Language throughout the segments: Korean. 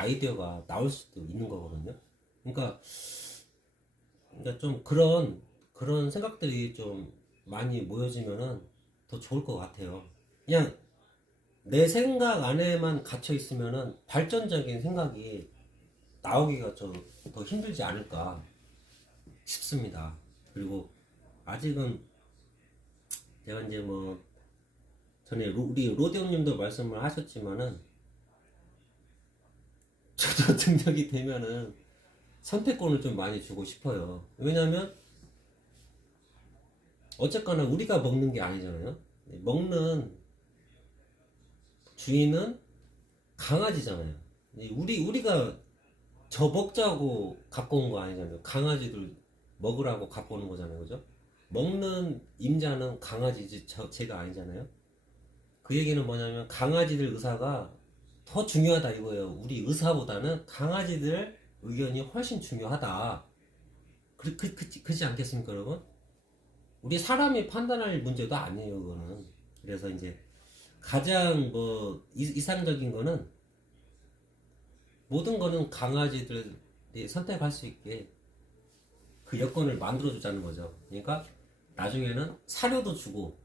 아이디어가 나올 수도 있는 거거든요. 그러니까 좀 그런 생각들이 좀 많이 모여지면은 더 좋을 것 같아요. 그냥 내 생각 안에만 갇혀 있으면은 발전적인 생각이 나오기가 좀 더 힘들지 않을까 싶습니다. 그리고 아직은 제가 이제 뭐 전에 우리 로디 형님도 말씀을 하셨지만은 저도 등록이 되면은 선택권을 좀 많이 주고 싶어요. 왜냐면 어쨌거나 우리가 먹는 게 아니잖아요. 먹는 주인은 강아지잖아요. 우리가 저 먹자고 갖고 온 거 아니잖아요. 강아지들 먹으라고 갖고 오는 거잖아요. 그죠? 먹는 임자는 강아지지 제가 아니잖아요. 그 얘기는 뭐냐면 강아지들 의사가 더 중요하다 이거예요. 우리 의사보다는 강아지들 의견이 훨씬 중요하다. 그지 않겠습니까, 여러분? 우리 사람이 판단할 문제도 아니에요, 그거는. 그래서 이제 가장 뭐 이상적인 거는 모든 거는 강아지들이 선택할 수 있게 그 여건을 만들어 주자는 거죠. 그러니까 나중에는 사료도 주고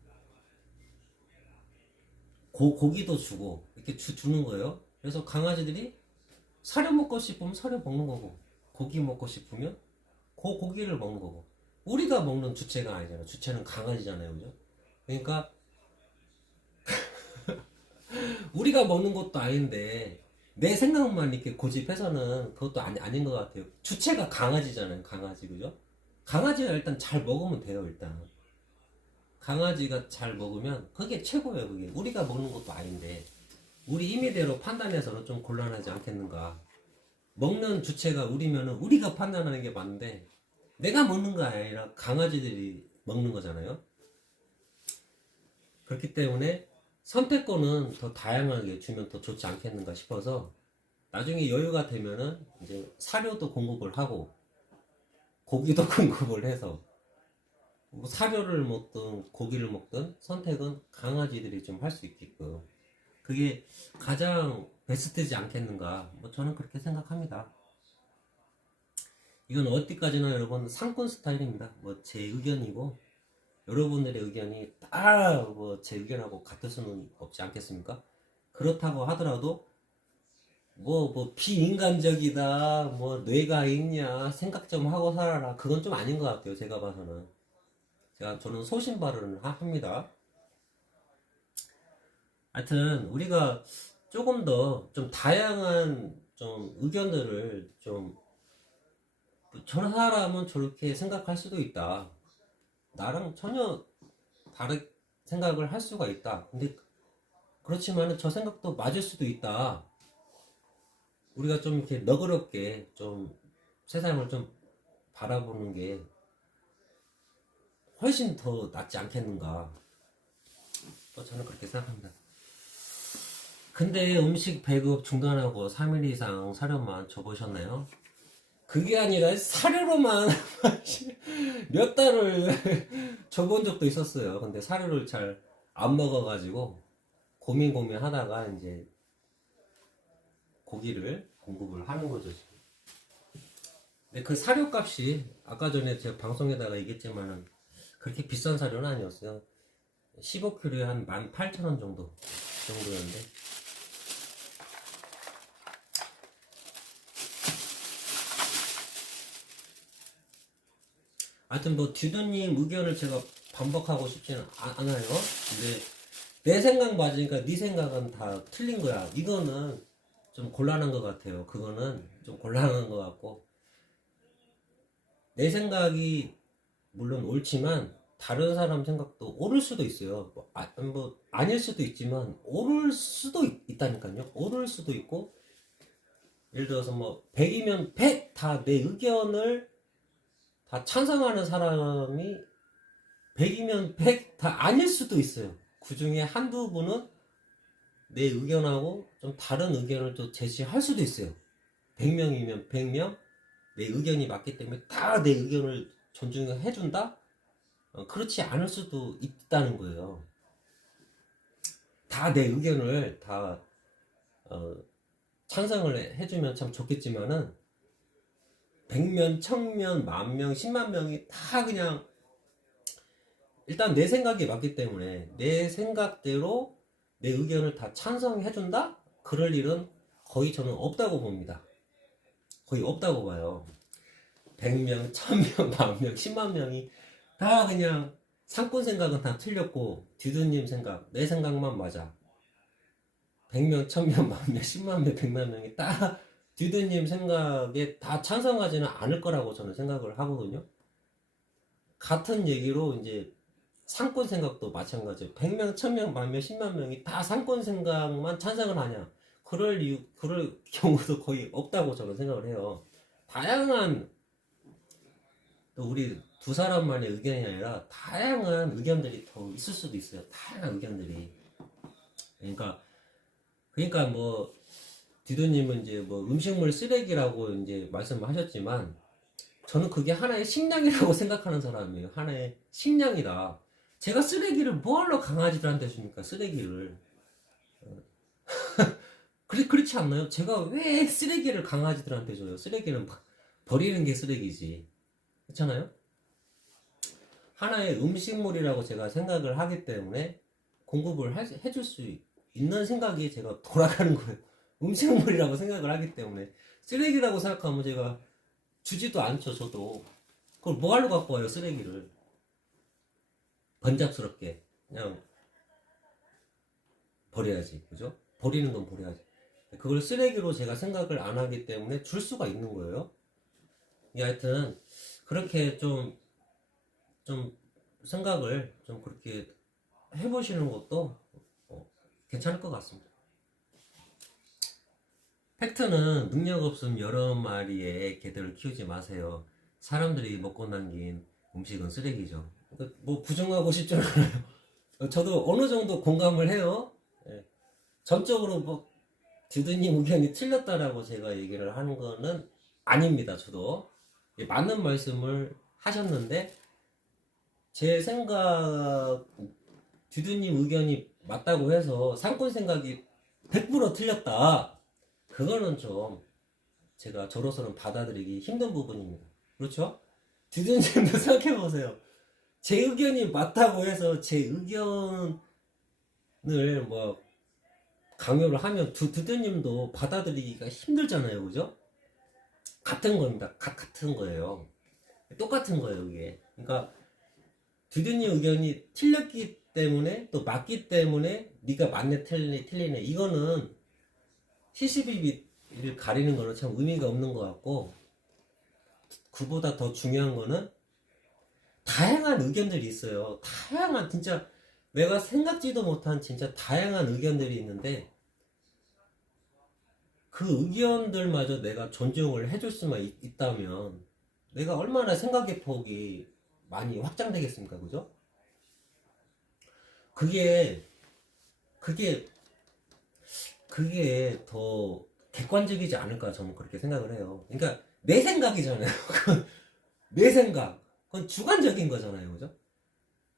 고기도 주고 이렇게 주는 거예요. 그래서 강아지들이 사료 먹고 싶으면 사료 먹는 거고 고기 먹고 싶으면 고기를 먹는 거고 우리가 먹는 주체가 아니잖아요. 주체는 강아지잖아요. 그죠? 그러니까 우리가 먹는 것도 아닌데 내 생각만 이렇게 고집해서는 그것도 아닌 것 같아요. 주체가 강아지잖아요. 강아지 그죠? 강아지가 일단 잘 먹으면 돼요. 일단 강아지가 잘 먹으면 그게 최고예요. 그게 우리가 먹는 것도 아닌데 우리 임의대로 판단해서는 좀 곤란하지 않겠는가. 먹는 주체가 우리면은 우리가 판단하는 게 맞는데 내가 먹는 거 아니라 강아지들이 먹는 거잖아요. 그렇기 때문에 선택권은 더 다양하게 주면 더 좋지 않겠는가 싶어서 나중에 여유가 되면은 이제 사료도 공급을 하고 고기도 공급을 해서 뭐 사료를 먹든 고기를 먹든 선택은 강아지들이 좀 할 수 있게끔 그게 가장 베스트지 않겠는가 뭐 저는 그렇게 생각합니다. 이건 어디까지나 여러분 상권 스타일입니다. 뭐 제 의견이고 여러분들의 의견이 다 뭐 제 의견하고 같을 수는 없지 않겠습니까? 그렇다고 하더라도 뭐 비인간적이다 뭐 뇌가 있냐 생각 좀 하고 살아라 그건 좀 아닌 것 같아요. 제가 봐서는 저는 소신 발언을 합니다. 하여튼 우리가 조금 더 좀 다양한 좀 의견들을 좀 저런 사람은 저렇게 생각할 수도 있다. 나랑 전혀 다른 생각을 할 수가 있다. 근데 그렇지만은 저 생각도 맞을 수도 있다. 우리가 좀 이렇게 너그럽게 좀 세상을 좀 바라보는 게 훨씬 더 낫지 않겠는가. 저는 그렇게 생각합니다. 근데 음식 배급 중단하고 3일 이상 사료만 줘보셨나요? 그게 아니라 사료로만 몇 달을 줘본 적도 있었어요. 근데 사료를 잘 안 먹어가지고 고민 하다가 이제 고기를 공급을 하는 거죠. 근데 그 사료 값이 아까 전에 제가 방송에다가 얘기했지만은 그렇게 비싼 사료는 아니었어요. 15kg에 한 18,000원 정도였는데 하여튼 뭐 듀드님 의견을 제가 반박하고 싶지는 않아요. 근데 내 생각 맞으니까 네 생각은 다 틀린 거야. 이거는 좀 곤란한 것 같아요. 그거는 좀 곤란한 것 같고 내 생각이 물론 옳지만 다른 사람 생각도 옳을 수도 있어요. 뭐 아닐 수도 있지만 옳을 수도 있다니까요. 옳을 수도 있고 예를 들어서 뭐 100이면 100 다 내 의견을 다 찬성하는 사람이 100이면 100 다 아닐 수도 있어요. 그 중에 한두 분은 내 의견하고 좀 다른 의견을 또 제시할 수도 있어요. 100명이면 100명 내 의견이 맞기 때문에 다 내 의견을 존중해준다? 그렇지 않을 수도 있다는 거예요. 다 내 의견을 다 찬성을 해주면 참 좋겠지만은 100명, 1000명, 10,000명, 10만 명이 다 그냥 일단 내 생각이 맞기 때문에 내 생각대로 내 의견을 다 찬성해준다? 그럴 일은 거의 저는 없다고 봅니다. 거의 없다고 봐요. 100명, 1000명, 10,000명, 10만 명이 다 그냥 상권 생각은 다 틀렸고 듀드님 생각, 내 생각만 맞아. 100명, 1000명, 10,000명, 10만 명, 100만 명이 다 듀드님 생각에 다 찬성하지는 않을 거라고 저는 생각을 하거든요. 같은 얘기로 이제 상권 생각도 마찬가지예요. 100명, 1000명, 10,000명, 10만 명이 다 상권 생각만 찬성을 하냐? 그럴 경우도 거의 없다고 저는 생각을 해요. 다양한 또 우리 두 사람만의 의견이 아니라 다양한 의견들이 더 있을 수도 있어요. 다양한 의견들이. 그러니까 뭐 디도님은 이제 뭐 음식물 쓰레기라고 이제 말씀하셨지만 저는 그게 하나의 식량이라고 생각하는 사람이에요. 하나의 식량이다. 제가 쓰레기를 뭐하러 강아지들한테 줍니까? 쓰레기를. 그렇지 않나요? 제가 왜 쓰레기를 강아지들한테 줘요? 쓰레기는 버리는 게 쓰레기지. 그렇잖아요? 하나의 음식물이라고 제가 생각을 하기 때문에 공급을 해줄 수 있는 생각이 제가 돌아가는 거예요. 음식물이라고 생각을 하기 때문에 쓰레기라고 생각하면 제가 주지도 않죠. 저도 그걸 뭐하러 갖고 와요? 쓰레기를 번잡스럽게 그냥 버려야지. 그죠? 버리는 건 버려야지. 그걸 쓰레기로 제가 생각을 안 하기 때문에 줄 수가 있는 거예요. 하여튼 그렇게 좀 생각을 좀 그렇게 해보시는 것도 괜찮을 것 같습니다. 팩트는 능력 없음 여러 마리의 개들을 키우지 마세요. 사람들이 먹고 남긴 음식은 쓰레기죠. 뭐 부정하고 싶지 않아요. 저도 어느 정도 공감을 해요. 예. 전적으로 뭐 듀드님 의견이 틀렸다라고 제가 얘기를 하는 거는 아닙니다. 저도 맞는 말씀을 하셨는데 제 생각 듀드님 의견이 맞다고 해서 상권 생각이 100% 틀렸다. 그거는 좀 제가 저로서는 받아들이기 힘든 부분입니다. 그렇죠? 듀드님도 생각해보세요. 제 의견이 맞다고 해서 제 의견을 뭐 강요를 하면 듀드님도 받아들이기가 힘들잖아요. 그죠? 같은 겁니다. 같은 거예요. 똑같은 거예요. 이게. 그러니까 듀드님 의견이 틀렸기 때문에 또 맞기 때문에 네가 맞네 틀리네 이거는 시시비비를 가리는 거는 참 의미가 없는 것 같고 그보다 더 중요한 거는 다양한 의견들이 있어요. 다양한 진짜 내가 생각지도 못한 진짜 다양한 의견들이 있는데 그 의견들마저 내가 존중을 해줄 수만 있다면 내가 얼마나 생각의 폭이 많이 확장되겠습니까? 그죠? 그게 그게 더 객관적이지 않을까 저는 그렇게 생각을 해요. 그러니까 내 생각이잖아요. 내 생각. 그건 주관적인 거잖아요. 그죠?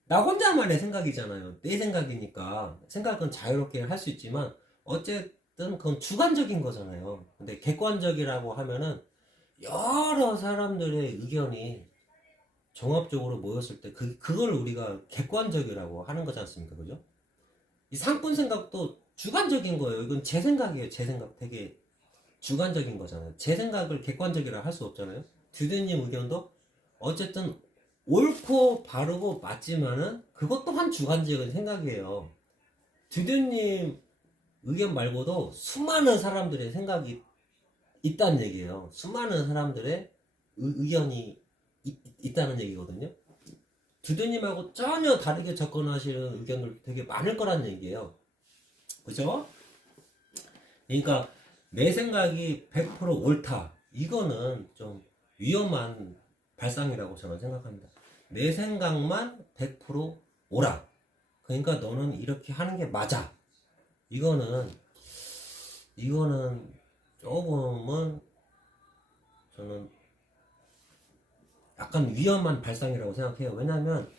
나 혼자만의 생각이잖아요. 내 생각이니까 생각은 자유롭게 할 수 있지만 어쨌든 그건 주관적인 거잖아요. 근데 객관적이라고 하면은 여러 사람들의 의견이 종합적으로 모였을 때 그걸 우리가 객관적이라고 하는 거지 않습니까? 그죠? 이 상권 생각도 주관적인 거예요. 이건 제 생각이에요. 제 생각 되게 주관적인 거잖아요. 제 생각을 객관적이라 할 수 없잖아요. 듀드님 의견도 어쨌든 옳고 바르고 맞지만은 그것 또한 주관적인 생각이에요. 듀드님 의견 말고도 수많은 사람들의 생각이 있다는 얘기예요. 수많은 사람들의 의견이 있다는 얘기거든요. 듀드님하고 전혀 다르게 접근하시는 의견들 되게 많을 거라는 얘기예요. 그죠? 그러니까 내 생각이 100% 옳다. 이거는 좀 위험한 발상이라고 저는 생각합니다. 내 생각만 100% 옳아. 그러니까 너는 이렇게 하는 게 맞아. 이거는 조금은 저는 약간 위험한 발상이라고 생각해요. 왜냐면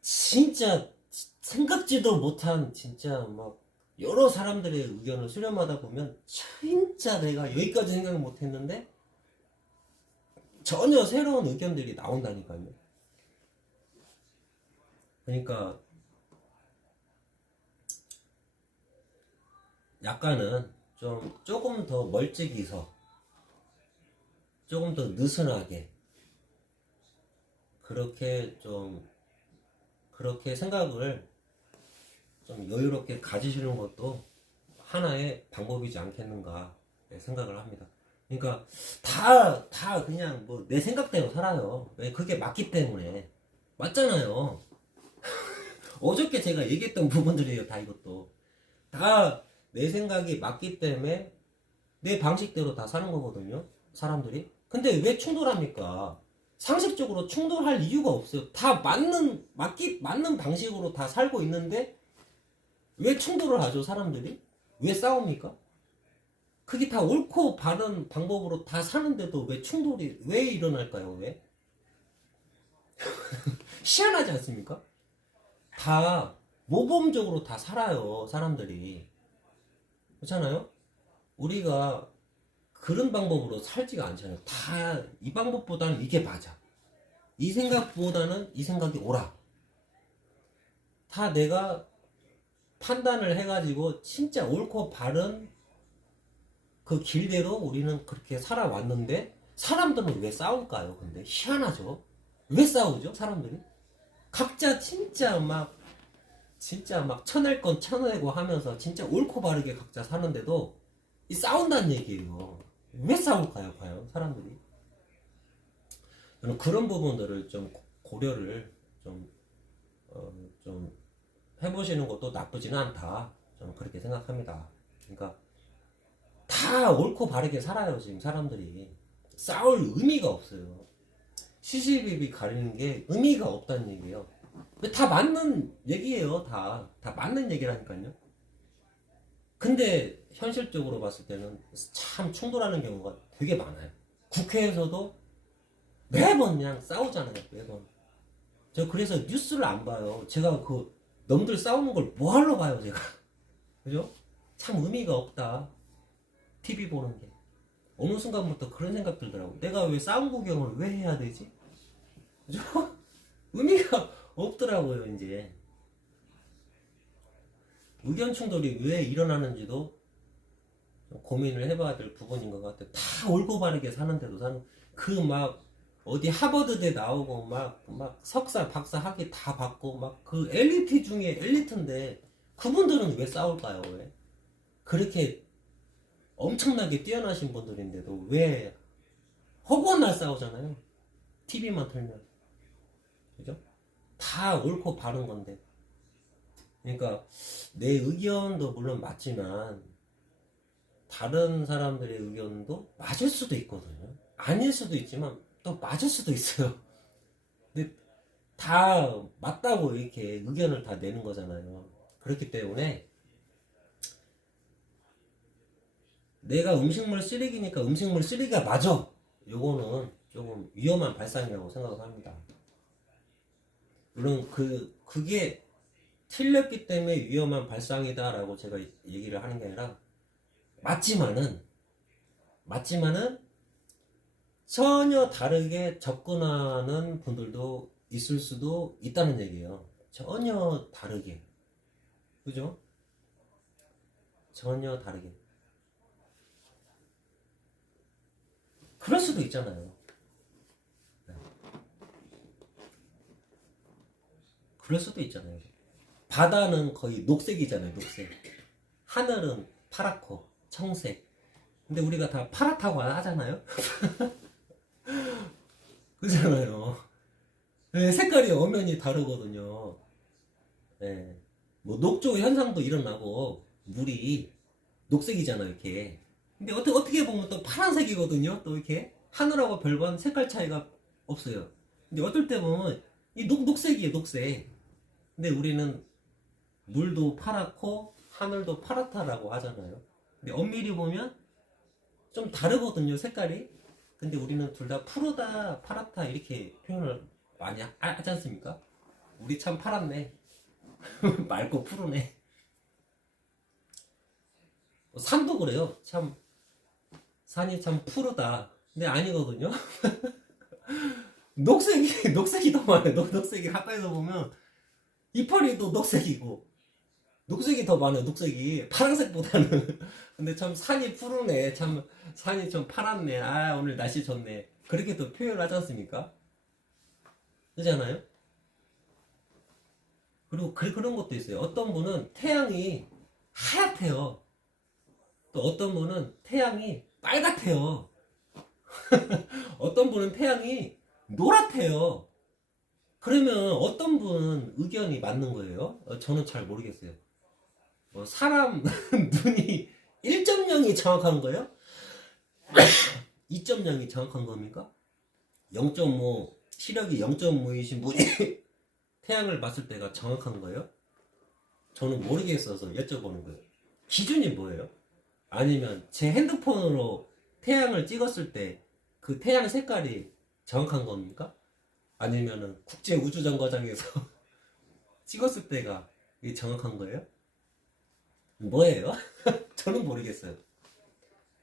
진짜 생각지도 못한 진짜 막 여러 사람들의 의견을 수렴하다 보면 진짜 내가 여기까지 생각 못했는데 전혀 새로운 의견들이 나온다니까요. 그러니까 약간은 조금 더 멀찍이서 조금 더 느슨하게 그렇게 생각을 좀 여유롭게 가지시는 것도 하나의 방법이지 않겠는가 생각을 합니다. 그러니까 다 그냥 뭐 내 생각대로 살아요. 왜? 그게 맞기 때문에. 맞잖아요. 어저께 제가 얘기했던 부분들이에요. 다 이것도 다 내 생각이 맞기 때문에 내 방식대로 다 사는 거거든요, 사람들이. 근데 왜 충돌합니까? 상식적으로 충돌할 이유가 없어요. 다 맞는 방식으로 다 살고 있는데 왜 충돌을 하죠, 사람들이? 왜 싸웁니까? 그게 다 옳고 바른 방법으로 다 사는데도 왜 충돌이 왜 일어날까요? 왜? 희한하지 않습니까? 다 모범적으로 다 살아요, 사람들이. 그렇잖아요? 우리가 그런 방법으로 살지가 않잖아요. 다 이 방법보다는 이게 맞아. 이 생각보다는 이 생각이 옳아. 다 내가 판단을 해가지고 진짜 옳고 바른 그 길대로 우리는 그렇게 살아왔는데 사람들은 왜 싸울까요? 근데 희한하죠. 왜 싸우죠? 사람들이 각자 진짜 막 쳐낼 건 쳐내고 하면서 진짜 옳고 바르게 각자 사는데도 이 싸운다는 얘기예요. 왜 싸울까요, 과연 사람들이? 저는 그런 부분들을 좀 고려를 좀, 좀 해보시는 것도 나쁘지는 않다. 저는 그렇게 생각합니다. 그러니까 다 옳고 바르게 살아요, 지금 사람들이. 싸울 의미가 없어요. 시시비비 가리는 게 의미가 없다는 얘기예요. 다 맞는 얘기예요, 다 맞는 얘기라니까요. 근데 현실적으로 봤을 때는 참 충돌하는 경우가 되게 많아요. 국회에서도 매번 그냥 싸우잖아요, 매번. 저 그래서 뉴스를 안 봐요. 제가 그 놈들 싸우는 걸 뭐하러 봐요, 제가. 그죠? 참 의미가 없다. TV 보는 게. 어느 순간부터 그런 생각 들더라고. 내가 왜 싸움 구경을 왜 해야 되지? 그죠? 의미가 없더라고요, 이제. 의견 충돌이 왜 일어나는지도 고민을 해봐야 될 부분인 것 같아요. 다 옳고 바르게 사는데도 그 막 어디 하버드대 나오고 막 석사 박사 학위 다 받고 막 그 엘리트 중에 엘리트인데 그분들은 왜 싸울까요? 왜? 그렇게 엄청나게 뛰어나신 분들인데도 왜 허구한 날 싸우잖아요. TV만 틀면. 그죠? 다 옳고 바른 건데. 그러니까 내 의견도 물론 맞지만 다른 사람들의 의견도 맞을 수도 있거든요. 아닐 수도 있지만 또 맞을 수도 있어요. 근데 다 맞다고 이렇게 의견을 다 내는 거잖아요. 그렇기 때문에 내가 음식물 쓰레기니까 음식물 쓰레기가 맞아. 요거는 조금 위험한 발상이라고 생각을 합니다. 물론 그게 틀렸기 때문에 위험한 발상이다라고 제가 얘기를 하는 게 아니라 맞지만은 전혀 다르게 접근하는 분들도 있을 수도 있다는 얘기예요. 전혀 다르게. 그죠? 전혀 다르게. 그럴 수도 있잖아요. 그럴 수도 있잖아요. 바다는 거의 녹색이잖아요, 녹색. 하늘은 파랗고 청색. 근데 우리가 다 파랗다고 하잖아요. 그잖아요. 네, 색깔이 엄연히 다르거든요. 네. 뭐 녹조 현상도 일어나고 물이 녹색이잖아요, 이렇게. 근데 어떻게 보면 또 파란색이거든요. 또 이렇게 하늘하고 별반 색깔 차이가 없어요. 근데 어떨 때 보면 이 녹색이에요, 녹색. 근데 우리는 물도 파랗고 하늘도 파랗다라고 하잖아요. 근데 엄밀히 보면 좀 다르거든요, 색깔이. 근데 우리는 둘 다 푸르다 파랗다 이렇게 표현을 많이 하지 않습니까? 우리 참 파랗네. 맑고 푸르네. 산도 그래요. 참 산이 참 푸르다. 근데 아니거든요. 녹색이 더 많아요. 녹색이 가까이서 보면 이파리도 녹색이고 녹색이 더 많아요. 녹색이 파란색보다는. 근데 참 산이 푸르네. 참 산이 좀 파랗네. 아 오늘 날씨 좋네. 그렇게 또 표현하지 않습니까? 그렇잖아요. 그리고 그런 것도 있어요. 어떤 분은 태양이 하얗대요. 또 어떤 분은 태양이 빨갛대요. 어떤 분은 태양이 노랗대요. 그러면 어떤 분은 의견이 맞는 거예요? 저는 잘 모르겠어요. 사람 눈이 1.0이 정확한 거예요? 2.0이 정확한 겁니까? 0.5 시력이 0.5이신 분이 태양을 봤을 때가 정확한 거예요? 저는 모르겠어서 여쭤보는 거예요. 기준이 뭐예요? 아니면 제 핸드폰으로 태양을 찍었을 때 그 태양 색깔이 정확한 겁니까? 아니면은 국제 우주정거장에서 찍었을 때가 이게 정확한 거예요? 뭐예요? 저는 모르겠어요.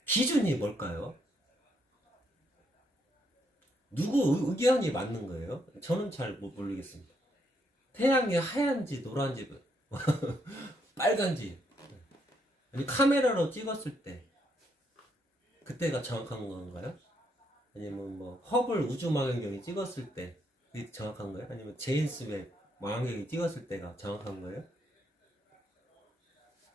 기준이 뭘까요? 누구 의견이 맞는 거예요? 저는 잘 모르겠습니다. 태양이 하얀지 노란지 빨간지 아니 카메라로 찍었을 때 그때가 정확한 건가요? 아니면 뭐 허블 우주망원경이 찍었을 때 그게 정확한 거예요? 아니면 제임스 웹 망원경이 찍었을 때가 정확한 거예요?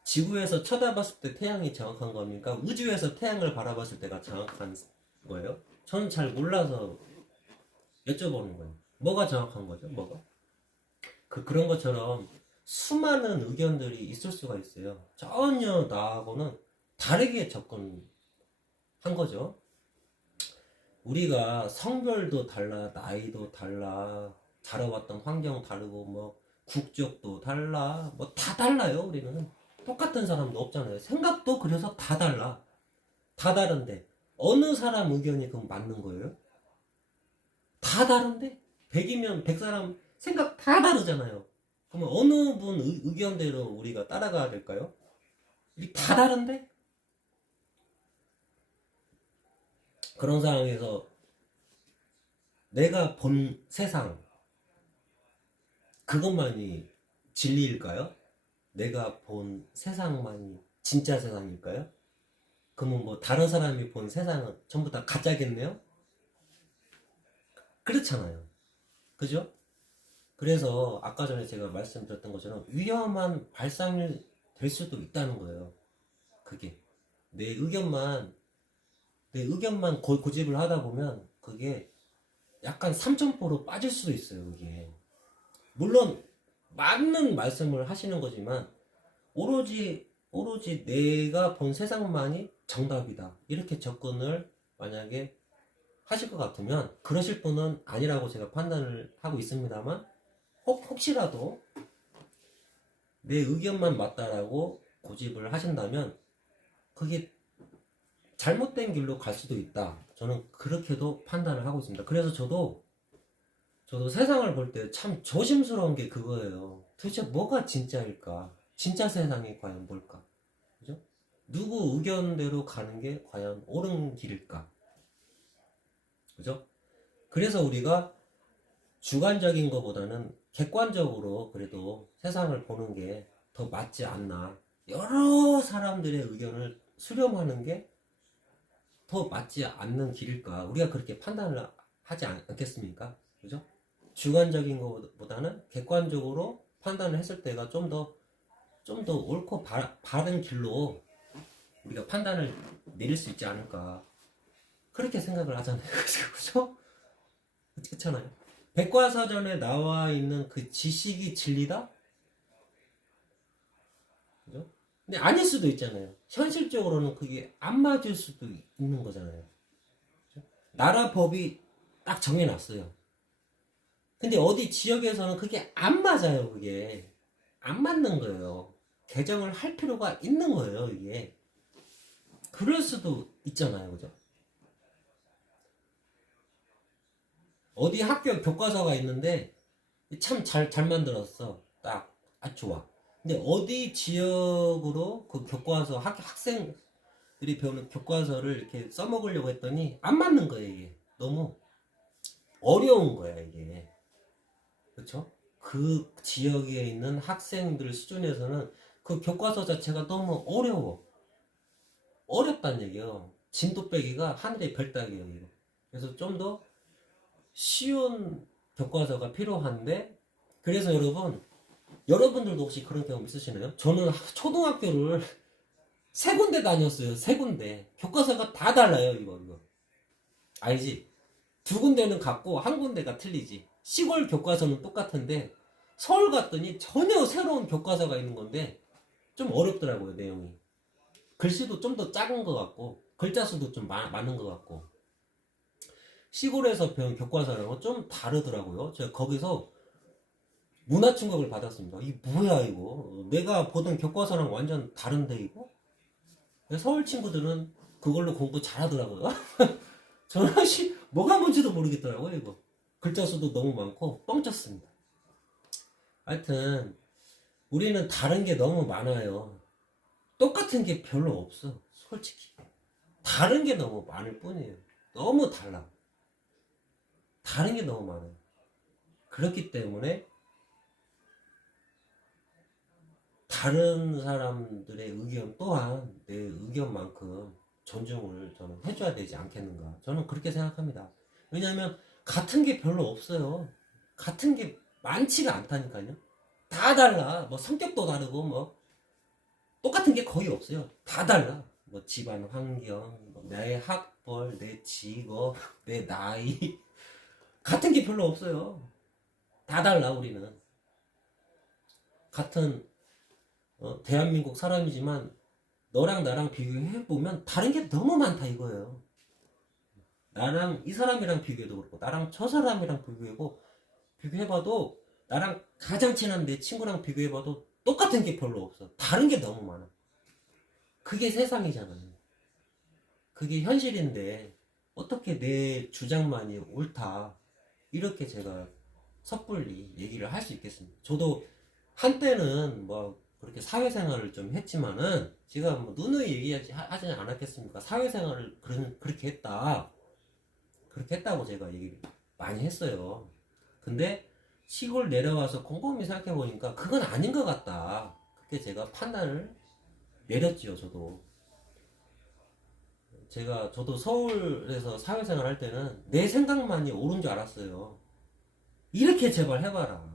지구에서 쳐다봤을 때 태양이 정확한 겁니까? 우주에서 태양을 바라봤을 때가 정확한 거예요? 저는 잘 몰라서 여쭤보는 거예요. 뭐가 정확한 거죠? 뭐가? 그런 것처럼 수많은 의견들이 있을 수가 있어요. 전혀 나하고는 다르게 접근한 거죠. 우리가 성별도 달라, 나이도 달라, 자라왔던 환경 다르고, 뭐, 국적도 달라, 뭐, 다 달라요, 우리는. 똑같은 사람도 없잖아요. 생각도 그래서 다 달라. 다 다른데, 어느 사람 의견이 그럼 맞는 거예요? 다 다른데? 100이면 100사람 생각 다 다르잖아요. 그러면 어느 분 의견대로 우리가 따라가야 될까요? 이게 다 다른데? 그런 상황에서 내가 본 세상, 그것만이 진리일까요? 내가 본 세상만이 진짜 세상일까요? 그러면 뭐 다른 사람이 본 세상은 전부 다 가짜겠네요? 그렇잖아요. 그죠? 그래서 아까 전에 제가 말씀드렸던 것처럼 위험한 발상이 될 수도 있다는 거예요. 그게 내 의견만 고집을 하다 보면 그게 약간 삼천포로 빠질 수도 있어요. 그게 물론 맞는 말씀을 하시는 거지만 오로지 내가 본 세상만이 정답이다 이렇게 접근을 만약에 하실 것 같으면 그러실 분은 아니라고 제가 판단을 하고 있습니다만 혹시라도 내 의견만 맞다라고 고집을 하신다면 그게 잘못된 길로 갈 수도 있다. 저는 그렇게도 판단을 하고 있습니다. 그래서 저도 세상을 볼 때 참 조심스러운 게 그거예요. 도대체 뭐가 진짜일까? 진짜 세상이 과연 뭘까? 그죠? 누구 의견대로 가는 게 과연 옳은 길일까? 그죠? 그래서 우리가 주관적인 것보다는 객관적으로 그래도 세상을 보는 게 더 맞지 않나. 여러 사람들의 의견을 수렴하는 게 더 맞지 않는 길일까? 우리가 그렇게 판단을 하지 않겠습니까? 그죠? 주관적인 것보다는 객관적으로 판단을 했을 때가 좀 더 옳고 바른 길로 우리가 판단을 내릴 수 있지 않을까. 그렇게 생각을 하잖아요. 그죠? 그렇잖아요. 백과사전에 나와 있는 그 지식이 진리다? 그죠? 근데 아닐 수도 있잖아요. 현실적으로는 그게 안 맞을 수도 있는 거잖아요. 그죠? 나라 법이 딱 정해놨어요. 근데 어디 지역에서는 그게 안 맞아요. 그게 안 맞는 거예요. 개정을 할 필요가 있는 거예요. 이게 그럴 수도 있잖아요. 그죠? 어디 학교 교과서가 있는데 참 잘 만들었어. 딱 아주 좋아. 근데 어디 지역으로 그 교과서 학생들이 배우는 교과서를 이렇게 써먹으려고 했더니 안 맞는 거예요. 이게 너무 어려운 거야 이게. 그렇죠? 그 지역에 있는 학생들 수준에서는 그 교과서 자체가 너무 어렵단 얘기예요. 진도 빼기가 하늘의 별 따기예요 이거. 그래서 좀 더 쉬운 교과서가 필요한데, 그래서 여러분들도 혹시 그런 경험 있으시나요? 저는 초등학교를 세 군데 다녔어요. 세 군데. 교과서가 다 달라요, 이거. 알지? 두 군데는 같고 한 군데가 틀리지. 시골 교과서는 똑같은데 서울 갔더니 전혀 새로운 교과서가 있는 건데 좀 어렵더라고요, 내용이. 글씨도 좀 더 작은 것 같고 글자 수도 좀 많은 것 같고. 시골에서 배운 교과서랑은 좀 다르더라고요. 제가 거기서 문화 충격을 받았습니다. 이 뭐야 이거? 내가 보던 교과서랑 완전 다른데 이거? 서울 친구들은 그걸로 공부 잘하더라고요. 저는 뭐가 뭔지도 모르겠더라고요 이거. 글자 수도 너무 많고 뻥쳤습니다. 하여튼 우리는 다른 게 너무 많아요. 똑같은 게 별로 없어. 솔직히 다른 게 너무 많을 뿐이에요. 너무 달라. 다른 게 너무 많아요. 그렇기 때문에 다른 사람들의 의견 또한 내 의견만큼 존중을 저는 해줘야 되지 않겠는가. 저는 그렇게 생각합니다. 왜냐하면 같은 게 별로 없어요. 같은 게 많지가 않다니까요. 다 달라. 뭐 성격도 다르고 뭐 똑같은 게 거의 없어요. 다 달라. 뭐 집안 환경, 내 학벌, 내 직업, 내 나이 같은 게 별로 없어요. 다 달라 우리는. 같은 대한민국 사람이지만 너랑 나랑 비교해보면 다른 게 너무 많다 이거예요. 나랑 이 사람이랑 비교해도 그렇고 나랑 저 사람이랑 비교해봐도 나랑 가장 친한 내 친구랑 비교해봐도 똑같은 게 별로 없어. 다른 게 너무 많아. 그게 세상이잖아요. 그게 현실인데 어떻게 내 주장만이 옳다 이렇게 제가 섣불리 얘기를 할 수 있겠습니다. 저도 한때는 뭐 그렇게 사회생활을 좀 했지만은 제가 뭐 누누이 하지 않았겠습니까? 사회생활을 그렇게 했다. 그렇게 했다고 제가 얘기를 많이 했어요. 근데 시골 내려와서 곰곰이 생각해 보니까 그건 아닌 것 같다. 그렇게 제가 판단을 내렸지요, 저도. 저도 서울에서 사회생활 할 때는 내 생각만이 옳은 줄 알았어요. 이렇게 제발 해봐라.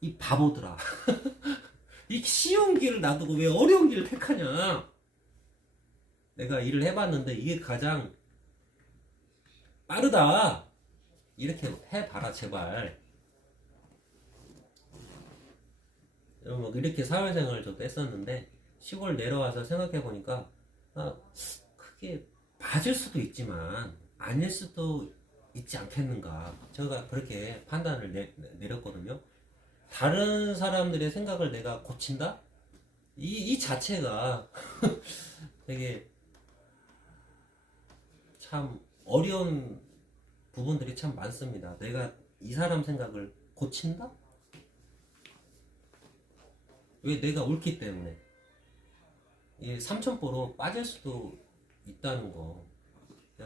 이 바보들아. 이 쉬운 길을 놔두고 왜 어려운 길을 택하냐. 내가 일을 해봤는데 이게 가장 빠르다. 이렇게 해봐라 제발. 뭐 이렇게 사회생활을 저도 했었는데 시골 내려와서 생각해보니까 그게 맞을 수도 있지만 아닐 수도 있지 않겠는가. 제가 그렇게 판단을 내렸거든요. 다른 사람들의 생각을 내가 고친다? 이 자체가 되게 참 어려운 부분들이 참 많습니다. 내가 이 사람 생각을 고친다? 왜? 내가 옳기 때문에. 이게 삼천포로 빠질 수도 있다는 거.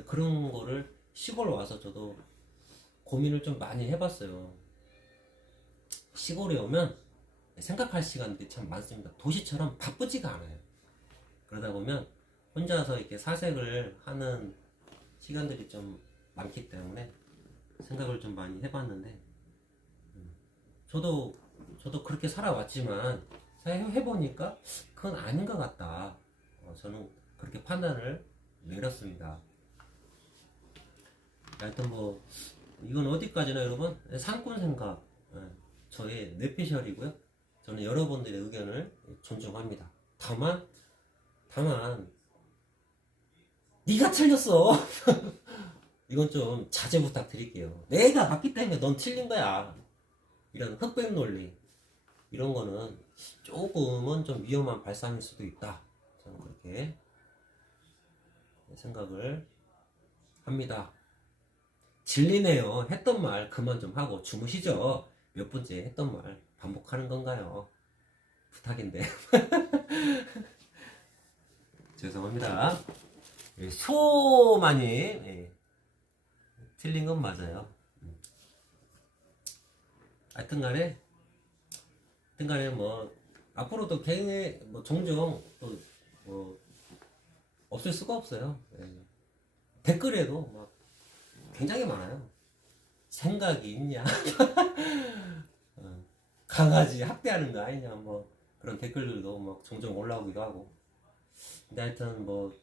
그런 거를 시골 와서 저도 고민을 좀 많이 해봤어요. 시골에 오면 생각할 시간들이 참 많습니다. 도시처럼 바쁘지가 않아요. 그러다 보면 혼자서 이렇게 사색을 하는 시간들이 좀 많기 때문에 생각을 좀 많이 해봤는데, 저도 그렇게 살아왔지만 해보니까 그건 아닌 것 같다. 저는 그렇게 판단을 내렸습니다. 하여튼 뭐 이건 어디까지나 여러분 상권 생각, 저의 뇌피셜이고요. 저는 여러분들의 의견을 존중합니다. 다만 네가 틀렸어. 이건 좀 자제 부탁드릴게요. 내가 맞기 때문에 넌 틀린 거야. 이런 흑백 논리 이런 거는 조금은 좀 위험한 발상일 수도 있다. 저는 그렇게 생각을 합니다. 질리네요. 했던 말 그만 좀 하고 주무시죠. 몇 번째 했던 말 반복하는 건가요? 부탁인데. 죄송합니다. 수호만이 틀린 건 맞아요. 하여튼간에 뭐 앞으로도 개인의 뭐 종종 또 뭐 없을 수가 없어요. 댓글에도 막 굉장히 많아요. 생각이 있냐? 강아지 학대하는 거 아니냐? 뭐 그런 댓글들도 막 종종 올라오기도 하고. 근데 하여튼 뭐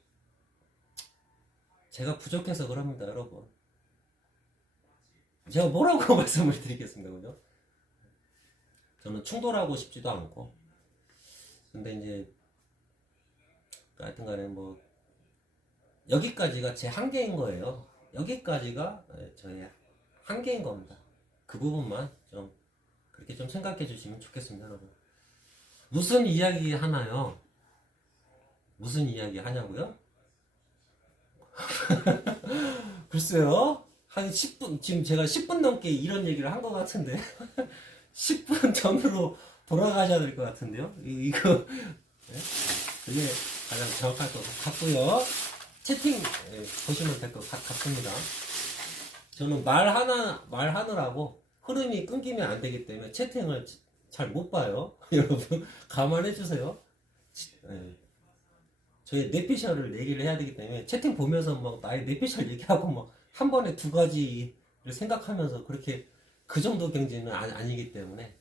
제가 부족해서 그럽니다, 여러분. 제가 뭐라고 말씀을 드리겠습니다, 그죠? 저는 충돌하고 싶지도 않고. 근데 이제 하여튼간에 뭐 여기까지가 제 한계인 거예요. 여기까지가 저의 한계인 겁니다. 그 부분만 좀 그렇게 좀 생각해 주시면 좋겠습니다, 여러분. 무슨 이야기 하나요? 무슨 이야기 하냐고요? 글쎄요. 한 10분, 지금 제가 10분 넘게 이런 얘기를 한 것 같은데 10분 전으로 돌아가셔야 될 것 같은데요. 이거 네? 그게 가장 정확할 것 같고요. 채팅 보시면 될 것 같습니다. 저는 말하느라고 흐름이 끊기면 안 되기 때문에 채팅을 잘 못 봐요. 여러분 감안해 주세요. 저희 뇌피셜을 얘기를 해야 되기 때문에 채팅 보면서 막 나의 뇌피셜 얘기하고 막 한 번에 두 가지를 생각하면서 그렇게 그 정도 경지는 아니기 때문에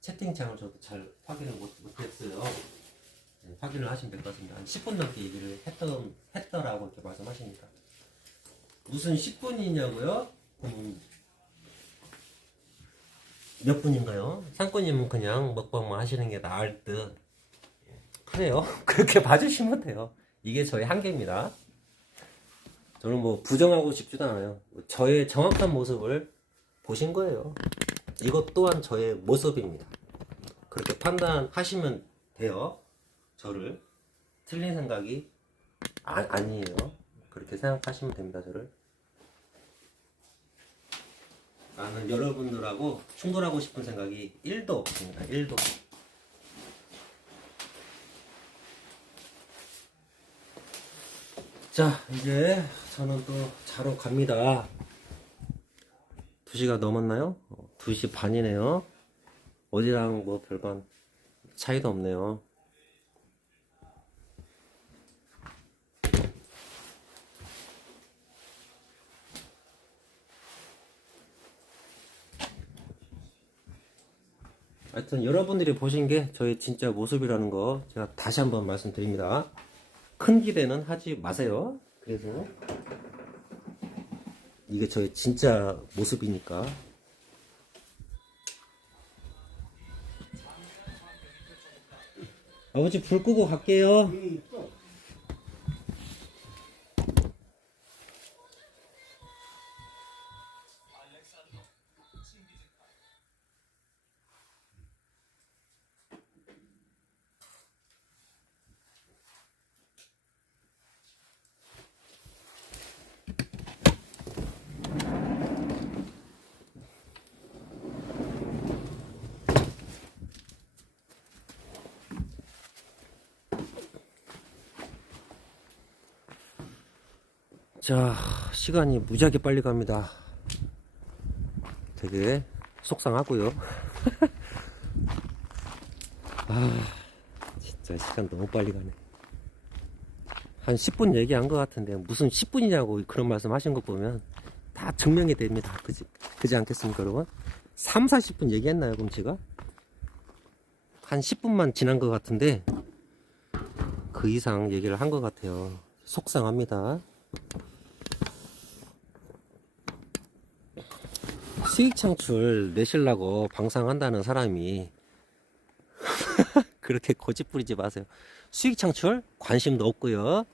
채팅창을 저도 잘 확인을 못했어요. 확인을 하시면 될 것 같습니다. 한 10분 넘게 얘기를 했더라고 이렇게 말씀하시니까. 무슨 10분이냐고요? 몇 분인가요? 상권님은 그냥 먹방만 하시는 게 나을 듯. 그래요. 그렇게 봐주시면 돼요. 이게 저의 한계입니다. 저는 뭐 부정하고 싶지도 않아요. 저의 정확한 모습을 보신 거예요. 이것 또한 저의 모습입니다. 그렇게 판단하시면 돼요. 저를 틀린 생각이 아니에요. 그렇게 생각하시면 됩니다. 저를. 나는 여러분들하고 충돌하고 싶은 생각이 1도 없습니다. 1도. 자, 이제 저는 또 자러 갑니다. 2시가 넘었나요? 2시 반이네요. 어디랑 뭐 별반 차이도 없네요. 하여튼 여러분들이 보신 게 저의 진짜 모습이라는 거 제가 다시 한번 말씀드립니다. 큰 기대는 하지 마세요. 그래서 이게 저의 진짜 모습이니까. 아버지 불 끄고 갈게요. 자, 시간이 무지하게 빨리 갑니다. 되게 속상하고요. 진짜 시간 너무 빨리 가네. 한 10분 얘기한 것 같은데 무슨 10분이냐고 그런 말씀 하신 거 보면 다 증명이 됩니다. 그지 않겠습니까, 여러분? 3, 40분 얘기했나요, 그럼 제가? 한 10분만 지난 것 같은데 그 이상 얘기를 한 것 같아요. 속상합니다. 수익 창출 내시려고 방송한다는 사람이 그렇게 고집 부리지 마세요. 수익 창출 관심도 없고요.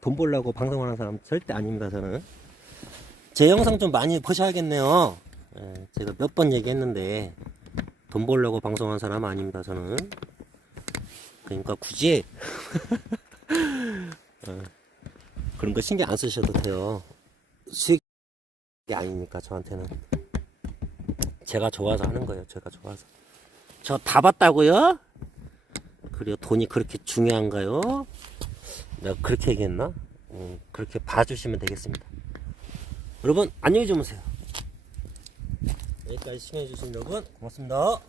돈 벌려고 방송하는 사람 절대 아닙니다. 저는 제 영상 좀 많이 보셔야겠네요. 제가 몇 번 얘기했는데 돈 벌려고 방송하는 사람 아닙니다. 저는 그러니까 굳이 그런 거 신경 안 쓰셔도 돼요. 수익이 아니니까 저한테는. 제가 좋아서 하는 거예요. 제가 좋아서. 저 다 봤다고요? 그래요? 돈이 그렇게 중요한가요? 내가 그렇게 얘기했나? 그렇게 봐주시면 되겠습니다. 여러분 안녕히 주무세요. 여기까지 시청해주신 여러분 고맙습니다.